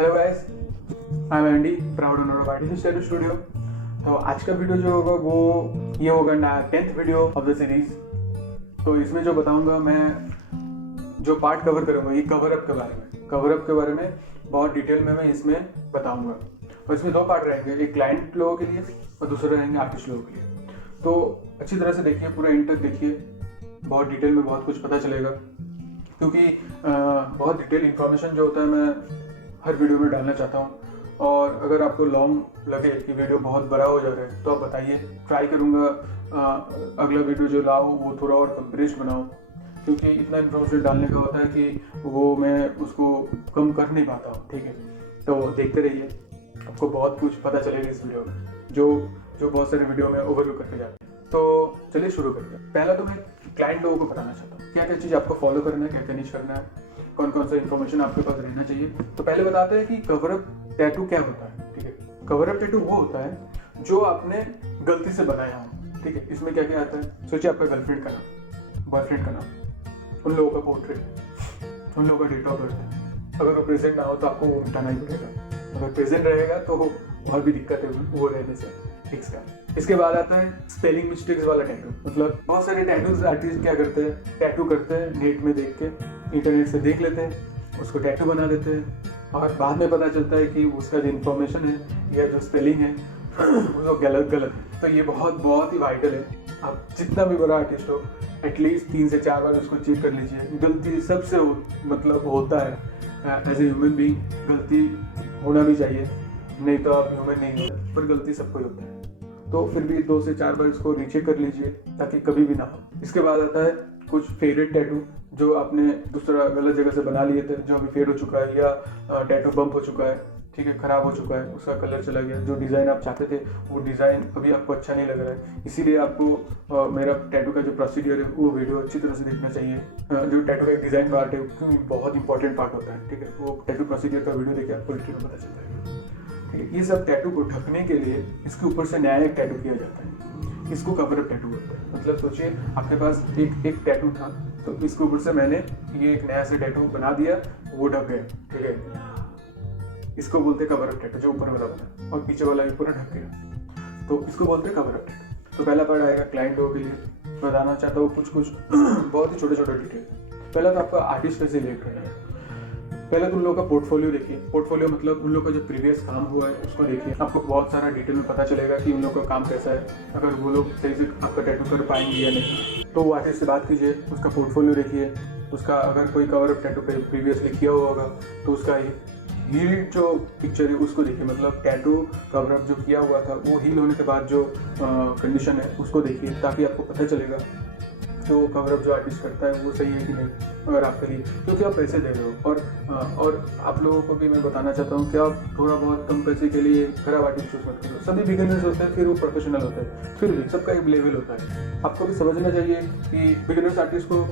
Hello guys, I am Andy, proud owner of artist studio. तो आज का video जो होगा वो ये होगा ना 10th video of the series. तो इसमें जो बताऊंगा मैं जो पार्ट कवर करूंगा ये कवर अप के बारे में बहुत डिटेल में मैं इसमें बताऊंगा। और इसमें दो पार्ट रहेंगे, एक क्लाइंट लोगों के लिए और दूसरे रहेंगे आर्टिस्ट लोगों के लिए। तो अच्छी तरह से देखिए, पूरा एंड तक देखिए, बहुत डिटेल में बहुत कुछ पता चलेगा। क्योंकि बहुत डिटेल इन्फॉर्मेशन जो होता है मैं हर वीडियो में डालना चाहता हूँ। और अगर आपको लॉन्ग लगे कि वीडियो बहुत बड़ा हो जा रहा है तो आप बताइए, ट्राई करूँगा अगला वीडियो जो लाऊँ वो थोड़ा और कंप्रेस्ड बनाऊँ। क्योंकि इतना इन्फॉर्मेशन डालने का होता है कि वो मैं उसको कम कर नहीं पाता हूँ। ठीक है, तो देखते रहिए, आपको बहुत कुछ पता चलेगा इस वीडियो में जो बहुत सारे वीडियो में ओवरव्यू करके जाते हैं। तो चलिए शुरू करते हैं। पहला तो मैं क्लाइंट लोगों को बताना चाहता हूँ क्या क्या चीज़ आपको फॉलो करना है, क्या क्या नहीं करना है, कौन कौन सा इन्फॉर्मेशन आपके पास रहना चाहिए। तो पहले बताते हैं कि कवर अप टैटू क्या होता है। ठीक है, कवर अप टैटू वो होता है जो आपने गलती से बनाया हो। ठीक है, इसमें क्या क्या आता है, सोचिए आपका गर्लफ्रेंड का नाम, बॉयफ्रेंड का नाम, उन लोगों का पोर्ट्रेट, उन लोगों का डेट ऑफ बर्थ है। अगर वो प्रेजेंट ना हो तो आपको वो मिटाना ही पड़ेगा, अगर प्रेजेंट रहेगा तो और भी दिक्कत है वो रहने से फिक्स का। इसके बाद आता है स्पेलिंग मिस्टेक्स वाला टैटू। मतलब बहुत सारे टैटूज आर्टिस्ट क्या करते हैं, टैटू करते हैं नेट में देख के, इंटरनेट से देख लेते हैं, उसको टैटू बना देते हैं और बाद में पता चलता है कि उसका जो इन्फॉर्मेशन है या जो स्पेलिंग है वो गलत है। तो ये बहुत ही वाइटल है। आप जितना भी बड़ा आर्टिस्ट हो एटलीस्ट 3 से 4 बार उसको चेक कर लीजिए। गलती सबसे मतलब होता है, एज ए ह्यूमन बीइंग गलती होना भी चाहिए, नहीं तो आप ह्यूमन नहीं हो, पर गलती सबको ही होता है। तो फिर भी 2 से 4 बार इसको रीचेक कर लीजिए ताकि कभी भी ना हो। इसके बाद आता है कुछ फेडेड टैटू जो आपने दूसरा गलत जगह से बना लिए थे, जो अभी फेड हो चुका है या टैटू बम्प हो चुका है, ठीक है, खराब हो चुका है, उसका कलर चला गया, जो डिज़ाइन आप चाहते थे वो डिज़ाइन अभी आपको अच्छा नहीं लग रहा है। इसीलिए आपको मेरा टैटू का जो प्रोसीडियर है वो वीडियो अच्छी तरह से देखना चाहिए। जो टैटू का एक डिज़ाइन पार्ट है क्योंकि बहुत इंपॉर्टेंट पार्ट होता है। ठीक है, वो टैटू प्रोसीडियर का वीडियो देखिए, आपको डिटेल में पता चलता है। ये सब टैटू को ढकने के लिए इसके ऊपर से नया एक टैटू किया जाता है, इसको कवर अप टैटू बोलते हैं। मतलब सोचिए आपके पास एक टैटू था तो इसके ऊपर से मैंने ये एक नया से टैटू बना दिया, वो ढक गया। ठीक है, इसको बोलते हैं कवर अप टैटू, जो ऊपर वाला बना और पीछे वाला भी पूरा ढक गया, तो इसको बोलते हैं कवर अप टैटू। तो पहला पार्ट आएगा क्लाइंट लोगों के लिए। बताना चाहता हूँ कुछ बहुत ही छोटे डिटेल। पहला तो आपका आर्टिस्ट कैसे सिलेक्ट करना है। पहले तो उन लोगों का पोर्टफोलियो देखिए। पोर्टफोलियो मतलब उन लोगों का जो प्रीवियस काम हुआ है उसको देखिए, आपको बहुत सारा डिटेल में पता चलेगा कि उन लोगों का काम कैसा है, अगर वो लोग सही से आपका टैटू कर पाएंगे या नहीं। तो वो आर्टिस्ट से बात कीजिए, उसका पोर्टफोलियो देखिए, उसका अगर कोई कवर अप टैटू प्रीवियसली किया हुआ होगा तो उसका हील जो पिक्चर है उसको देखिए। मतलब टैटू कवर अप जो किया हुआ था वो हील होने के बाद जो कंडीशन है उसको देखिए, ताकि आपको पता चलेगा जो कवर अप जो आर्टिस्ट करता है वो सही है कि नहीं अगर आपके लिए, क्योंकि आप पैसे दे रहे हो। और आप लोगों को भी मैं बताना चाहता हूँ कि आप थोड़ा बहुत कम पैसे के लिए खराब आर्टिस्ट चूज मत करो। सभी बिगिनर्स होते हैं, फिर वो प्रोफेशनल होते हैं, फिर भी सबका एक लेवल होता है। आपको भी समझना चाहिए कि बिगिनर्स आर्टिस्ट को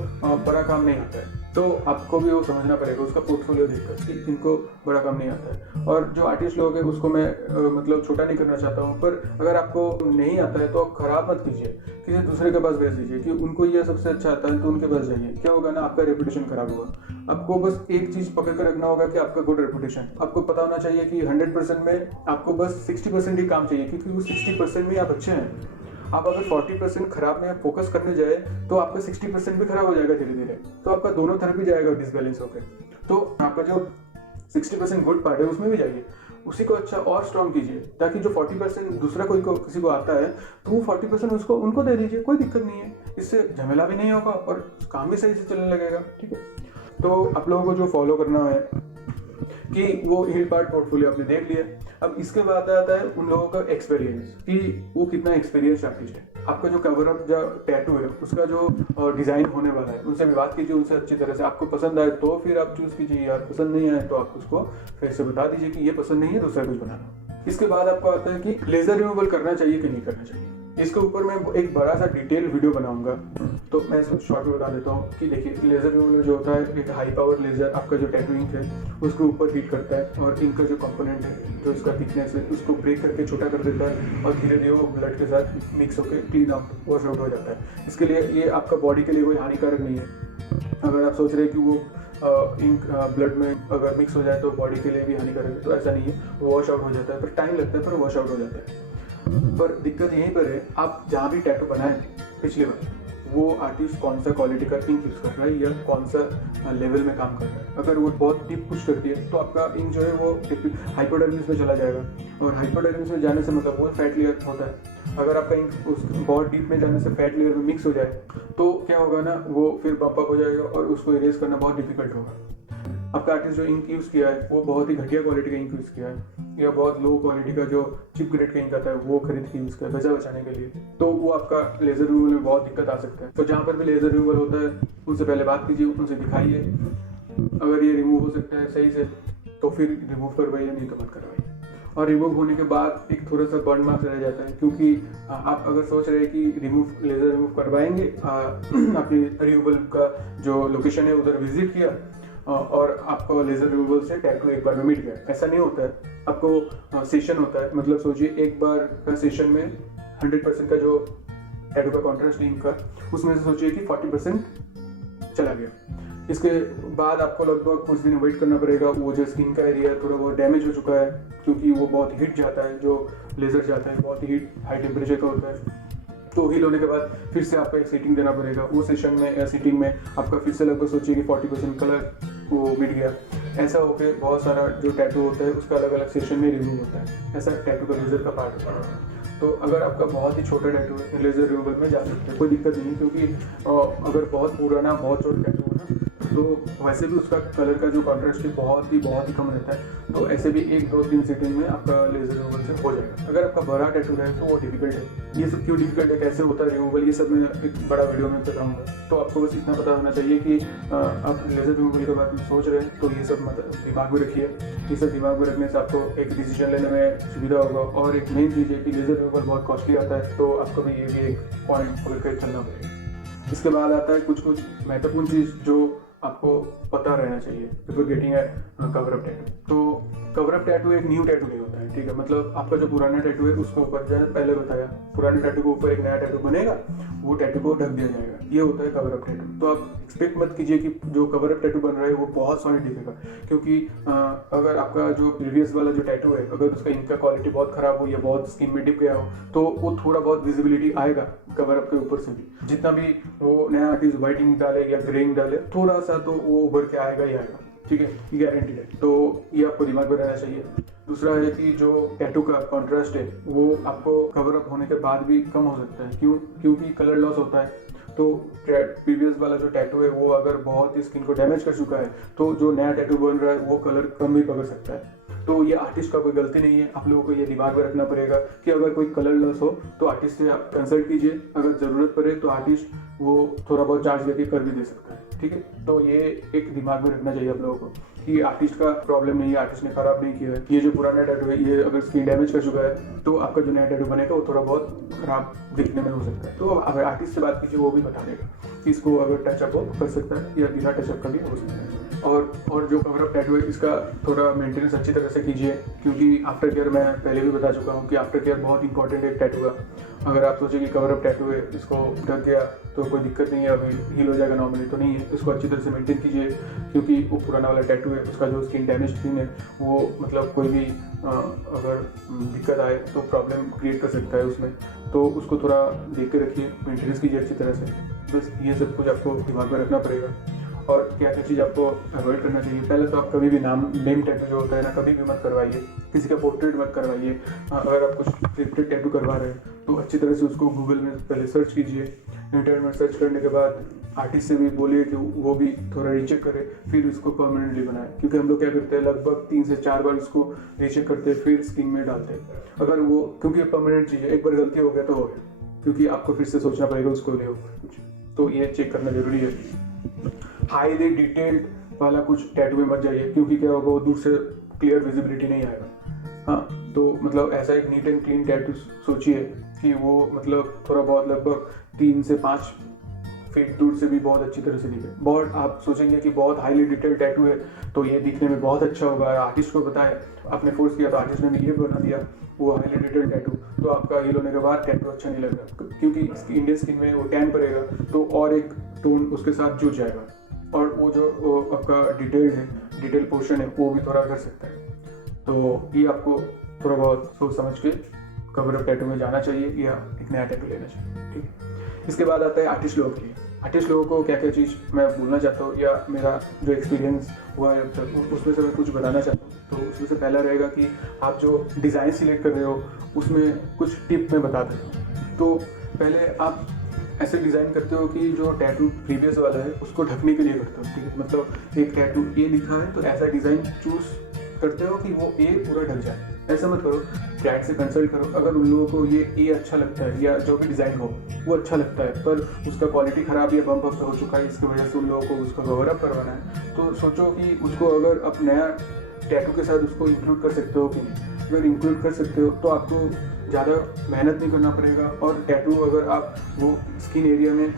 बड़ा काम नहीं आता है, तो आपको भी वो समझना पड़ेगा उसका पोर्टफोलियो देखकर कि इनको बड़ा काम नहीं आता है। और जो आर्टिस्ट लोग हैं उसको मैं मतलब छोटा नहीं करना चाहता हूँ, पर अगर आपको नहीं आता है तो आप खराब मत कीजिए, किसी दूसरे के पास भेज दीजिए कि उनको ये सबसे अच्छा आता है तो उनके पास जाइए। क्या होगा ना, आपका रेपुटेशन खराब होगा। आपको बस एक चीज पकड़ कर रखना होगा कि आपका गुड रेपुटेशन। आपको पता होना चाहिए कि 100% में आपको बस 60% ही काम चाहिए, क्योंकि वो 60% में आप अच्छे हैं। आप अगर 40% खराब में फोकस करने जाए तो आपका 60% भी खराब हो जाएगा धीरे धीरे, तो आपका दोनों तरफ भी जाएगा डिसबैलेंस होकर। तो आपका जो 60% गुड पार्ट है उसमें भी जाइए, उसी को अच्छा और स्ट्रॉन्ग कीजिए, ताकि जो 40% दूसरा किसी को आता है तो वो 40% उनको दे दीजिए, कोई दिक्कत नहीं है। इससे झमेला भी नहीं होगा और काम भी सही से चलने लगेगा। ठीक है, तो आप लोगों को जो फॉलो करना है कि वो हील पार्ट पोर्टफोलियो आपने देख लिया। अब इसके बाद आता है उन लोगों का एक्सपीरियंस, कि वो कितना एक्सपीरियंस आर्टिस्ट है। आपका जो कवर अप जो टैटू है उसका जो डिजाइन होने वाला है उनसे भी बात कीजिए, उनसे अच्छी तरह से। आपको पसंद आए तो फिर आप चूज कीजिए, यार पसंद नहीं आए तो आप उसको फिर से बता दीजिए कि ये पसंद नहीं है, दूसरा कुछ बनाना। इसके बाद आपको आता है कि लेजर रिमूवल करना चाहिए कि नहीं करना चाहिए। इसके ऊपर मैं एक बड़ा सा डिटेल वीडियो बनाऊंगा, तो मैं इसको शॉर्ट में बता देता हूँ कि देखिए लेजर रिमूवल जो होता है, एक हाई पावर लेजर आपका जो टैटू इंक है उसके ऊपर हीट करता है और इंक का जो कंपोनेंट है, जो इसका थिकनेस है, उसको ब्रेक करके छोटा कर देता है और धीरे धीरे वो ब्लड के साथ मिक्स होकर क्लीन आउट वॉश आउट हो जाता है। इसके लिए ये आपका बॉडी के लिए कोई हानिकारक नहीं है। अगर आप सोच रहे हैं कि वो इंक ब्लड में अगर मिक्स हो जाए तो बॉडी के लिए भी हानिकारक है, तो ऐसा नहीं है, वॉश आउट हो जाता है, पर टाइम लगता है, पर वॉश आउट हो जाता है। पर दिक्कत यहीं पर है, आप जहाँ भी टैटू बनाए पिछली बार, वो आर्टिस्ट कौन सा क्वालिटी का इंक यूज़ कर रहा है या कौन सा लेवल में काम कर रहा है। अगर वो बहुत डीप पुश करती है तो आपका इंक जो है वो हाइपोडर्मिस में चला जाएगा, और हाइपोडर्मिस में जाने से मतलब वो फैट लेयर होता है। अगर आपका इंक उस बहुत डीप में जाने से फैट लेयर में मिक्स हो जाए तो क्या होगा ना, वो फिर बम्प अप हो जाएगा और उसको इरेज करना बहुत डिफिकल्ट होगा। आपका आर्टिस्ट जो इंक यूज़ किया है वो बहुत ही घटिया क्वालिटी का इंक यूज़ किया है, या बहुत लो क्वालिटी का जो चिप ग्रेड का इंक आता है वो खरीद के यूज़ किया है पैसा बचाने के लिए, तो वो आपका लेजर रिमूवल में बहुत दिक्कत आ सकता है। तो जहाँ पर भी लेजर रिमूवल होता है उनसे पहले बात कीजिए, उनसे दिखाइए, अगर ये रिमूव हो सकता है सही से तो फिर रिमूव करवाइए, नहीं तो मत करवाइए। और रिमूव होने के बाद एक थोड़ा सा बर्न मार्क्स रह जाता है, क्योंकि आप अगर सोच रहे हैं कि लेजर रिमूव करवाएंगे, अपनी रिमूवल का जो लोकेशन है उधर विजिट किया और आपको लेजर रिमूवल से टैटू एक बार में मिट गया, ऐसा नहीं होता है। आपको सेशन होता है, मतलब सोचिए एक बार का सेशन में 100% का जो टैटू का कॉन्ट्रास्ट इंक का, उसमें से सोचिए कि 40% चला गया। इसके बाद आपको लगभग कुछ दिन वेट करना पड़ेगा। वो जो स्किन का एरिया थोड़ा बहुत डैमेज हो चुका है, क्योंकि वो बहुत हीट जाता है, जो लेजर जाता है बहुत हीट हाई टेम्परेचर का होता है। तो हील होने के बाद फिर से आपको एक सीटिंग देना पड़ेगा। वो सेशन में या सीटिंग में आपका फिर से लगभग सोचिए कि 40% कलर वो मिट गया। ऐसा होकर बहुत सारा जो टैटू होता है उसका अलग अलग सेशन में रिमूव होता है। ऐसा टैटू का लेजर का पार्ट होता है। तो अगर आपका बहुत ही छोटा टैटू है, लेजर रिमूवल में जा सकते हैं, कोई दिक्कत नहीं, क्योंकि अगर बहुत पुराना बहुत छोटा टैटू हो ना, तो वैसे भी उसका कलर का जो कॉन्ट्रास्ट है बहुत ही कम रहता है। तो ऐसे भी 1-2-3 सेकंड में आपका लेजर रिमूवल से हो जाएगा। अगर आपका बड़ा टैटू है तो वो डिफिकल्ट है। ये सब क्यों डिफिकल्ट है, कैसे होता है रिमूवल, ये सब मैं एक बड़ा वीडियो में बताऊंगा। तो आपको बस इतना पता होना चाहिए कि आप लेजर रिमूवल के बारे में सोच रहे हैं तो ये सब मतलब दिमाग में रखिए। ये सब दिमाग में रखने से आपको एक डिसीजन लेने में सुविधा होगा। और एक मेन चीज़ है कि लेजर रिमूवल बहुत कॉस्टली आता है, तो आपको भी ये भी एक पॉइंट पकड़ कर चलना पड़ेगा। इसके बाद आता है कुछ महत्वपूर्ण चीज़ जो आपको पता रहना चाहिए before getting A cover up tattoo. तो कवर अप टैटू एक न्यू टैटू नहीं होता है, ठीक है। मतलब आपका जो पुराना टैटू है उसको ऊपर, जैसे पहले बताया, पुराने टैटू के ऊपर एक नया टैटू बनेगा, वो टैटू को ढक दिया जाएगा, ये होता है कवर अप टैटू। तो आप एक्सपेक्ट मत कीजिए कि जो कवर अप टैटू बन रहा है वो बहुत सॉलिड दिखेगा, क्योंकि अगर आपका जो प्रीवियस वाला जो टैटू है, अगर उसका इंक का क्वालिटी बहुत खराब हो या बहुत स्किन में डिप गया हो, तो वो थोड़ा बहुत विजिबिलिटी आएगा कवर अप के ऊपर से भी। जितना भी वो नया आर्टिस्ट व्हाइट इंक डाले या ग्रे इंक डाले, थोड़ा सा तो वो उभर के आएगा ही आएगा, ठीक है, ये गारंटी है। तो ये आपको दिमाग में रहना चाहिए। दूसरा है कि जो टैटू का कॉन्ट्रास्ट है वो आपको कवर अप होने के बाद भी कम हो सकता है, क्योंकि कलर लॉस होता है। तो प्रीवियस वाला जो टैटू है वो अगर बहुत ही स्किन को डैमेज कर चुका है, तो जो नया टैटू बन रहा है वो कलर कम भी पकड़ सकता है। तो ये आर्टिस्ट का कोई गलती नहीं है। आप लोगों को ये दिमाग में रखना पड़ेगा कि अगर कोई कलर लॉस हो तो आर्टिस्ट से आप कंसल्ट कीजिए। अगर ज़रूरत पड़े तो आर्टिस्ट वो थोड़ा बहुत चार्ज लेके कर भी दे सकता है, ठीक है। तो ये एक दिमाग में रखना चाहिए आप लोगों को कि आर्टिस्ट का प्रॉब्लम नहीं है, आर्टिस्ट ने खराब नहीं किया है। ये जो पुराना टैटू है ये अगर स्किन डैमेज कर चुका है तो आपका जो नया टैटू बनेगा वो थोड़ा बहुत खराब दिखने में हो सकता है। तो अगर आर्टिस्ट से बात कीजिए वो भी बता देगा कि इसको अगर टचअप हो कर सकता है या बिना टचअप का भी हो सकता है। और जो कवर अप टैटू है इसका थोड़ा मेंटेनेंस अच्छी तरह से कीजिए, क्योंकि आफ्टर केयर मैं पहले भी बता चुका हूँ कि आफ्टर केयर बहुत इंपॉर्टेंट है टैटू का। अगर आप सोचें कि कवर अप टैटू है, इसको ढक गया तो कोई दिक्कत नहीं है, अभी हील हो जाएगा नॉर्मली, तो नहीं है। इसको अच्छी तरह से मेंटेन कीजिए, क्योंकि वो पुराना वाला टैटू है, उसका जो स्किन डैमेज स्किन है वो मतलब कोई भी अगर दिक्कत आए तो प्रॉब्लम क्रिएट कर सकता है उसमें। तो उसको थोड़ा देख के रखिए, मेंटेनेंस कीजिए अच्छी तरह से। बस ये सब कुछ आपको दिमाग में रखना पड़ेगा। और क्या क्या चीज़ आपको अवॉइड करना चाहिए। पहले तो आप कभी भी नेम टैटू जो होता है ना, कभी भी मत करवाइए, किसी का पोर्ट्रेट मत करवाइए। अगर आप कुछ स्क्रिप्टेड टैटू करवा रहे हैं तो अच्छी तरह से उसको गूगल में पहले सर्च कीजिए। इंटरनेट में सर्च करने के बाद आर्टिस्ट से भी बोलिए कि वो भी थोड़ा रीचेक करे, फिर उसको परमानेंटली बनाए। क्योंकि हम लोग क्या करते हैं, लगभग 3 से 4 बार उसको रीचेक करते हैं, फिर स्किन में डालते हैं। अगर वो, क्योंकि परमानेंट चीज़ है, एक बार गलती हो गया तो हो गया, क्योंकि आपको फिर से सोचना पड़ेगा उसको लिए कुछ, तो ये चेक करना जरूरी है। हाईली डिटेल्ड वाला कुछ टैटू में मत जाइए, क्योंकि क्या होगा, वो दूर से क्लियर विजिबिलिटी नहीं आएगा। हाँ, तो मतलब ऐसा एक नीट एंड क्लीन टैटू सोचिए कि वो मतलब थोड़ा बहुत लगभग 3 से 5 फीट दूर से भी बहुत अच्छी तरह से दिखे। बहुत आप सोचेंगे कि बहुत हाईली डिटेल्ड टैटू है तो ये दिखने में बहुत अच्छा होगा, आर्टिस्ट को पता है, आपने फोर्स किया तो आर्टिस्ट ने ये बना दिया वो हाईली डिटेल्ड टैटू, तो आपका हील होने के बाद टैटू अच्छा नहीं लगेगा, क्योंकि इंडियन स्किन में वो टैन पड़ेगा तो और एक टोन उसके साथ जुड़ जाएगा और वो जो आपका डिटेल पोर्शन है वो भी थोड़ा कर सकता है। तो ये आपको थोड़ा बहुत सोच समझ के कवर अप टैटू में जाना चाहिए या एक नया टैटू लेना चाहिए, ठीक है। इसके बाद आता है आर्टिस्ट लोगों के लिए। आर्टिस्ट लोगों को क्या क्या चीज़ मैं बोलना चाहता हूँ या मेरा जो एक्सपीरियंस हुआ है अब तक उसमें से मैं कुछ बताना चाहता हूँ। तो उसमें से पहला रहेगा कि आप जो डिज़ाइन सिलेक्ट कर रहे हो उसमें कुछ टिप मैं बता देता हूँ। तो पहले आप ऐसे डिज़ाइन करते हो कि जो टैटू प्रीवियस वाला है उसको ढकने के लिए करते हो, ठीक है। मतलब एक टैटू ए लिखा है तो ऐसा डिज़ाइन चूज़ करते हो कि वो ए पूरा ढक जाए। ऐसा मत करो, क्लाइंट से कंसल्ट करो। अगर उन लोगों को ये ए अच्छा लगता है या जो भी डिज़ाइन हो वो अच्छा लगता है पर उसका क्वालिटी ख़राब या बम्प अप हो चुका है, इसकी वजह से उन लोगों को उसका कवर अप करवाना है, तो सोचो कि उसको अगर आप नया टैटू के साथ उसको इंक्लूड कर सकते हो कि नहीं। अगर इंक्लूड कर सकते हो तो आपको ज़्यादा मेहनत नहीं करना पड़ेगा और टैटू अगर आप वो स्किन एरिया में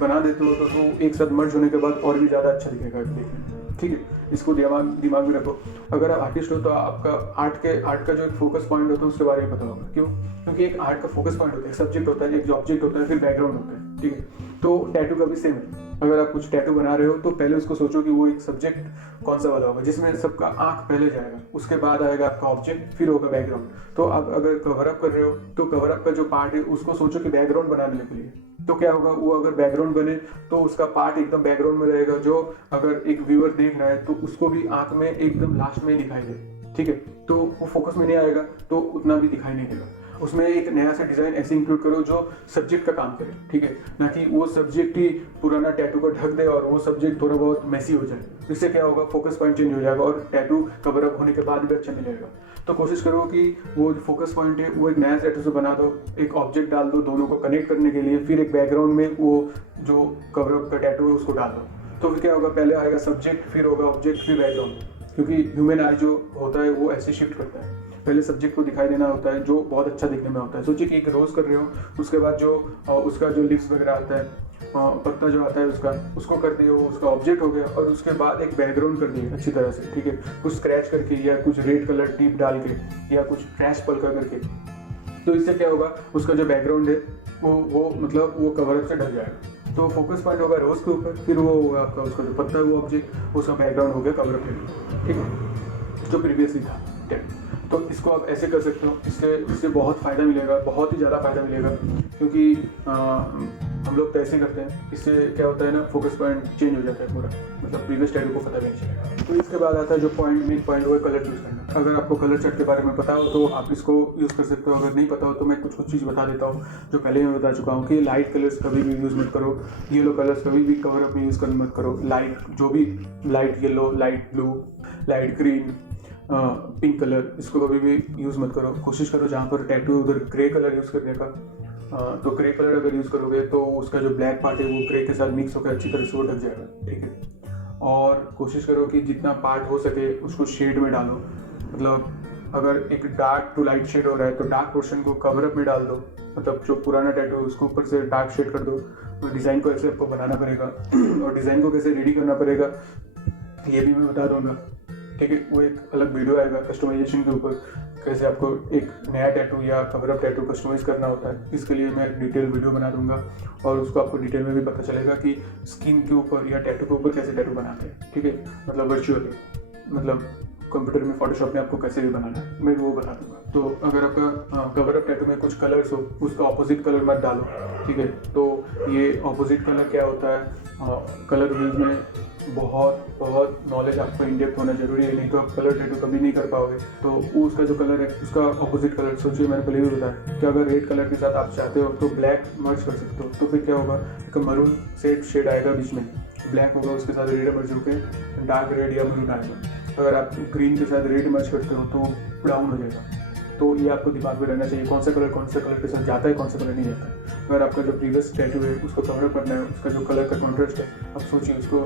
बना देते हो तो एक साथ मर्ज होने के बाद और भी ज़्यादा अच्छा दिखेगा देखने में, ठीक है। इसको दिमाग में रखो। अगर आप आर्टिस्ट हो तो आपका आर्ट का जो एक फोकस पॉइंट होता है उसके बारे में पता होगा। क्यों? क्योंकि एक आर्ट का फोकस पॉइंट होता है, एक सब्जेक्ट होता है, एक ऑब्जेक्ट होता है, फिर बैकग्राउंड होता है, ठीक है। तो टैटू का भी सेम है। अगर आप कुछ टैटू बना रहे हो तो पहले उसको सोचो कि वो एक सब्जेक्ट कौन सा वाला होगा जिसमें सबका आंख पहले जाएगा, उसके बाद आएगा आपका ऑब्जेक्ट, फिर होगा बैकग्राउंड। तो आप अगर कवर अप कर रहे हो तो कवर अप का जो पार्ट है उसको सोचो कि बैकग्राउंड बनाने के लिए। तो क्या होगा, वो अगर बैकग्राउंड बने तो उसका पार्ट एकदम बैकग्राउंड में रहेगा, जो अगर एक व्यूअर देख रहा है तो उसको भी आंख में एकदम लास्ट में दिखाई दे, ठीक है। तो वो फोकस में नहीं आएगा तो उतना भी दिखाई नहीं देगा। उसमें एक नया सा डिज़ाइन ऐसे इंक्लूड करो जो सब्जेक्ट का काम करे, ठीक है, ना कि वो सब्जेक्ट ही पुराना टैटू को ढक दे और वो सब्जेक्ट थोड़ा बहुत मैसी हो जाए। इससे क्या होगा, फोकस पॉइंट चेंज हो जाएगा और टैटू कवर अप होने के बाद भी अच्छा मिलेगा। तो कोशिश करो कि वो जो फोकस पॉइंट है वो एक नया टैटू से बना दो, एक ऑब्जेक्ट डाल दो दोनों को कनेक्ट करने के लिए, फिर एक बैकग्राउंड में वो जो कवर अप का टैटू है उसको डाल दो। तो फिर क्या होगा, पहले आएगा सब्जेक्ट, फिर होगा ऑब्जेक्ट, फिर बैकग्राउंड। क्योंकि ह्यूमन आई जो होता है वो ऐसे शिफ्ट करता है, पहले सब्जेक्ट को दिखाई देना होता है जो बहुत अच्छा दिखने में होता है। सोचिए कि एक रोज़ कर रहे हो, उसके बाद जो उसका जो लिप्स वगैरह आता है, पत्ता जो आता है उसको कर दिए, उसका ऑब्जेक्ट हो गया, और उसके बाद एक बैकग्राउंड कर दिए अच्छी तरह से, ठीक है, कुछ स्क्रैच करके या कुछ रेड कलर टिप डाल के या कुछ ट्रैश पलका करके। तो इससे क्या होगा, उसका जो बैकग्राउंड है वो मतलब वो कवर अप से ढक जाएगा। तो फोकस पॉइंट होगा रोज़ के ऊपर, फिर वो होगा आपका उसका जो पत्ता है वो ऑब्जेक्ट, उसका बैकग्राउंड हो गया कवर अप, ठीक है, जो प्रीवियसली था। तो इसको आप ऐसे कर सकते हो, इससे बहुत फ़ायदा मिलेगा, बहुत ही ज़्यादा फ़ायदा मिलेगा। क्योंकि हम लोग तो ऐसे करते हैं, इससे क्या होता है ना, फोकस पॉइंट चेंज हो जाता है पूरा, मतलब प्रीवियस टैटू को पता भी नहीं चलेगा। तो इसके बाद आता है जो मेन पॉइंट वो है कलर चूज़ करना। अगर आपको कलर चार्ट के बारे में पता हो तो आप इसको यूज़ कर सकते हो, अगर नहीं पता हो तो मैं कुछ चीज़ बता देता हूँ जो पहले मैं बता चुका हूँ कि लाइट कलर्स कभी भी यूज़ मत करो, येलो कलर्स कभी भी कवर अप में यूज़ कर मत करो। जो भी light yellow, light blue, light green, pink colour, इसको कभी भी यूज़ मत करो। कोशिश करो जहाँ पर टैटू उधर ग्रे कलर यूज़ करने का। तो ग्रे कलर अगर यूज़ करोगे तो उसका जो ब्लैक पार्ट है वो ग्रे के साथ मिक्स होकर अच्छी तरह से वो ढक जाएगा, ठीक है। और कोशिश करो कि जितना पार्ट हो सके उसको शेड में डालो, मतलब अगर एक डार्क टू लाइट शेड हो रहा है तो डार्क पोर्शन को कवर अप में डाल दो, मतलब जो पुराना टैटू है उसको ऊपर से डार्क शेड कर दो। तो डिज़ाइन को ऐसे आपको बनाना पड़ेगा और डिज़ाइन को कैसे रेडी करना पड़ेगा ये भी मैं बता दूँगा, ठीक है। वो एक अलग वीडियो आएगा कस्टमाइजेशन के ऊपर, कैसे आपको एक नया टैटू या कवर अप टैटू कस्टमाइज करना होता है। इसके लिए मैं डिटेल वीडियो बना दूंगा और उसको आपको डिटेल में भी पता चलेगा कि स्किन के ऊपर या टैटू के ऊपर कैसे टैटू बनाते हैं, ठीक है, मतलब वर्चुअली, मतलब कंप्यूटर में फोटोशॉप में आपको कैसे भी बनाना है मैं वो बता दूंगा। तो अगर आपका कवर अप टैटू में कुछ कलर्स हो उसका ऑपोजिट कलर मत डालो, ठीक है। तो ये ऑपोजिट कलर क्या होता है, कलर व्यूज में बहुत नॉलेज आपको इन डेप्थ होना जरूरी है, नहीं तो आप कलर टैटू कभी नहीं कर पाओगे। तो उसका जो कलर है उसका ऑपोजिट कलर, सोचिए मैंने पहले भी बताया कि अगर रेड कलर के साथ आप चाहते हो तो ब्लैक मर्ज कर सकते हो। तो फिर क्या होगा, एक मरून शेड आएगा बीच में, ब्लैक होगा उसके साथ रेड मर्ज होकर डार्क रेड या मरून आएगा। अगर आप ग्रीन के साथ रेड मर्ज करते हो तो ब्राउन हो जाएगा। तो ये आपको दिमाग में रहना चाहिए कौन सा कलर के साथ जाता है, कौन सा कलर नहीं जाता है। अगर आपका जो प्रीवियस टैटू है उसको कवर अप करना है, उसका जो कलर का कॉन्ट्रास्ट है, अब सोचिए उसको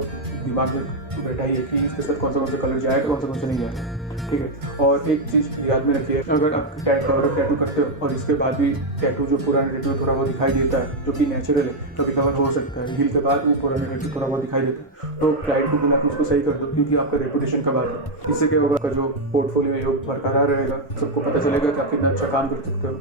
दिमाग में बैठाइए कि इसके साथ कौन सा कलर जाएगा, कौन सा नहीं जाएगा, ठीक है। और एक चीज़ याद में रखिए, अगर आप कवर टैटू करते हो और इसके बाद भी टैटू जो पुराना टैटू थोड़ा बहुत दिखाई देता है, जो कि नेचुरल है, कभी कवर हो सकता है, हील के बाद वो पुराना टैटू थोड़ा बहुत दिखाई देता है, तो क्लाइंट को बिना उसको सही कर दो, क्योंकि आपका रेपुटेशन का बात है। इससे क्या होगा, आपका जो पोर्टफोलियो है वो बरकरार रहेगा, सबको पता चलेगा कि आप कितना अच्छा काम कर सकते हो,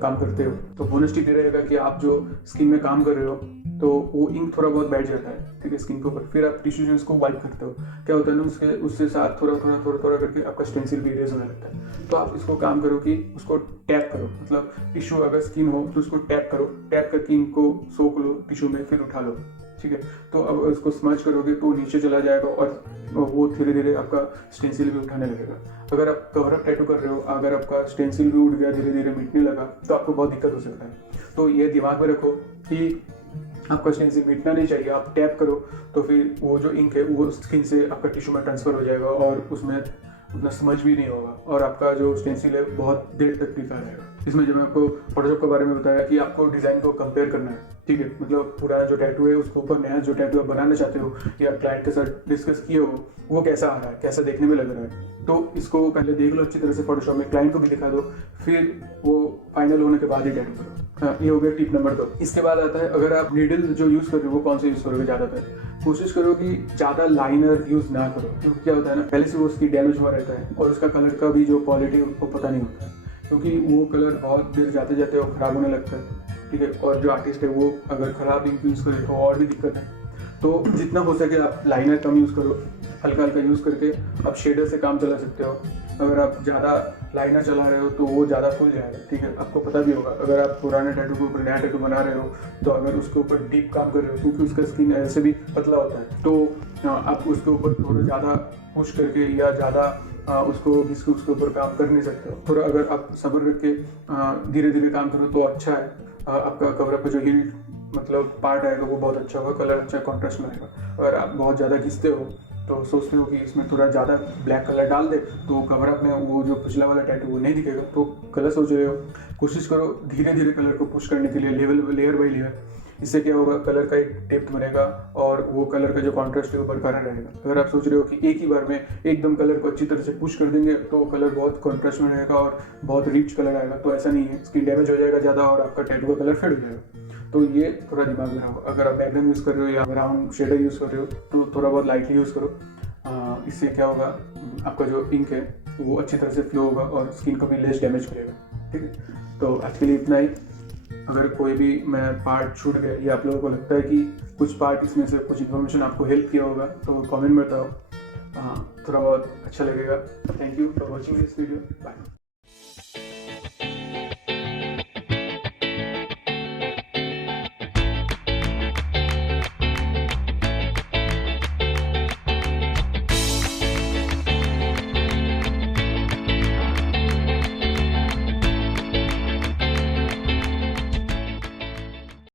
काम करते हो। तो बोनस टिप ये रहेगा कि आप जो स्किन में काम कर रहे हो तो वो इंक थोड़ा बहुत बैठ जाता है, ठीक है, स्किन के ऊपर। फिर आप टिश्यू जो इसको वाइप करते हो, क्या होता है ना, उससे साथ थोड़ा करके आपका स्टेंसिल भी इरेज होने लगता है। तो आप इसको काम करो कि उसको टैप करो, मतलब टिश्यू अगर स्किन हो तो उसको टैप करो, टैप करके इंक को सोख लो टिश्यू में, फिर उठा लो, ठीक है। तो अब उसको स्मच करोगे तो नीचे चला जाएगा और वो धीरे धीरे आपका स्टेंसिल भी उठाने लगेगा। अगर आप कवर अप टैटू कर रहे हो, अगर आपका स्टेंसिल भी उठ गया, धीरे धीरे मिटने लगा, तो आपको बहुत दिक्कत हो सकता है। तो ये दिमाग में रखो कि आपका स्टेंसिल मिटना नहीं चाहिए। आप टैप करो तो फिर वो जो इंक है वो स्किन से आपका टिश्यू में ट्रांसफर हो जाएगा और उसमें उतना समझ भी नहीं होगा, और आपका जो स्टेंसिल है बहुत देर तक टिका रहेगा। इसमें जो मैं आपको फोटोशॉप के बारे में बताया कि आपको डिज़ाइन को कंपेयर करना है, ठीक है, मतलब पुराना जो टैटू है उसके ऊपर नया जो टैटू आप बनाना चाहते हो या क्लाइंट के साथ डिस्कस किए हो, वो कैसा आ रहा है, कैसा देखने में लग रहा है। तो इसको पहले देख लो अच्छी तरह से फोटोशॉप में, क्लाइंट को भी दिखा दो, फिर वो फाइनल होने के बाद ही टैटू करो। हाँ, ये हो गया टिप नंबर 2। इसके बाद आता है, अगर आप नीडल जो यूज़ कर रहे हो वो कौन से यूज़ करोगे, ज़्यादातर कोशिश करो कि ज़्यादा लाइनर यूज़ ना करो, क्योंकि क्या होता है ना, पहले से वो उसकी डैमेज हुआ रहता है और उसका कलर का भी जो क्वालिटी उनको पता नहीं होता है, क्योंकि वो कलर बहुत देर जाते जाते वो खराब होने लगता है, ठीक है। और जो आर्टिस्ट है वो अगर ख़राब इंक यूज़ करे तो और भी दिक्कत है। तो जितना हो सके आप लाइनर कम यूज़ करो, हल्का हल्का यूज़ करके आप शेडर से काम चला सकते हो। अगर आप ज़्यादा लाइनर चला रहे हो तो वो ज़्यादा फूल जाएगा, ठीक है। आपको पता भी होगा, अगर आप पुराने टैटू के ऊपर नया टैटू बना रहे हो तो अगर उसके ऊपर डीप काम कर रहे हो, क्योंकि उसका स्किन ऐसे भी पतला होता है, तो आप उसके ऊपर थोड़ा ज़्यादा पुश करके या ज़्यादा उसको घिस के उसके ऊपर काम कर नहीं सकते हो। थोड़ा अगर आप सब्र रख के धीरे धीरे काम करो तो अच्छा है। आपका कवर का जो हील मतलब पार्ट आएगा वो बहुत अच्छा होगा, कलर अच्छा कॉन्ट्रास्ट में आएगा। अगर आप बहुत ज़्यादा घिसते हो तो सोचते हो कि इसमें थोड़ा ज़्यादा ब्लैक कलर डाल दे तो कवर अप में वो जो पिछला वाला टैटू वो नहीं दिखेगा, तो कलर सोच रहे हो, कोशिश करो धीरे धीरे कलर को पुश करने के लिए, लेयर बाई लेयर। इससे क्या होगा, कलर का एक डेप्थ बनेगा और वो कलर का जो कॉन्ट्रास्ट है वो बरकरार रहेगा। अगर आप सोच रहे हो कि एक ही बार में एकदम कलर को अच्छी तरह से पुश कर देंगे तो कलर बहुत कॉन्ट्रास्ट में रहेगा और बहुत रिच कलर आएगा, तो ऐसा नहीं है, स्किन डैमेज हो जाएगा ज़्यादा और आपका टैटू का कलर फेड हो जाएगा। तो ये थोड़ा दिमाग में रखो। अगर आप बैकग्राउंड यूज़ कर रहे हो या ब्राउन शेडर यूज़ कर रहे हो तो थोड़ा बहुत लाइटली यूज़ करो। इससे क्या होगा, आपका जो इंक है वो अच्छी तरह से फ्लो होगा और स्किन को भी लेस डैमेज करेगा, ठीक है। तो आज के लिए इतना ही। अगर कोई भी मैं पार्ट छूट गया या आप लोगों को लगता है कि कुछ पार्ट इसमें से कुछ इन्फॉर्मेशन आपको हेल्प किया होगा तो कमेंट में बताओ, थोड़ा बहुत अच्छा लगेगा। Thank you for watching this video, bye.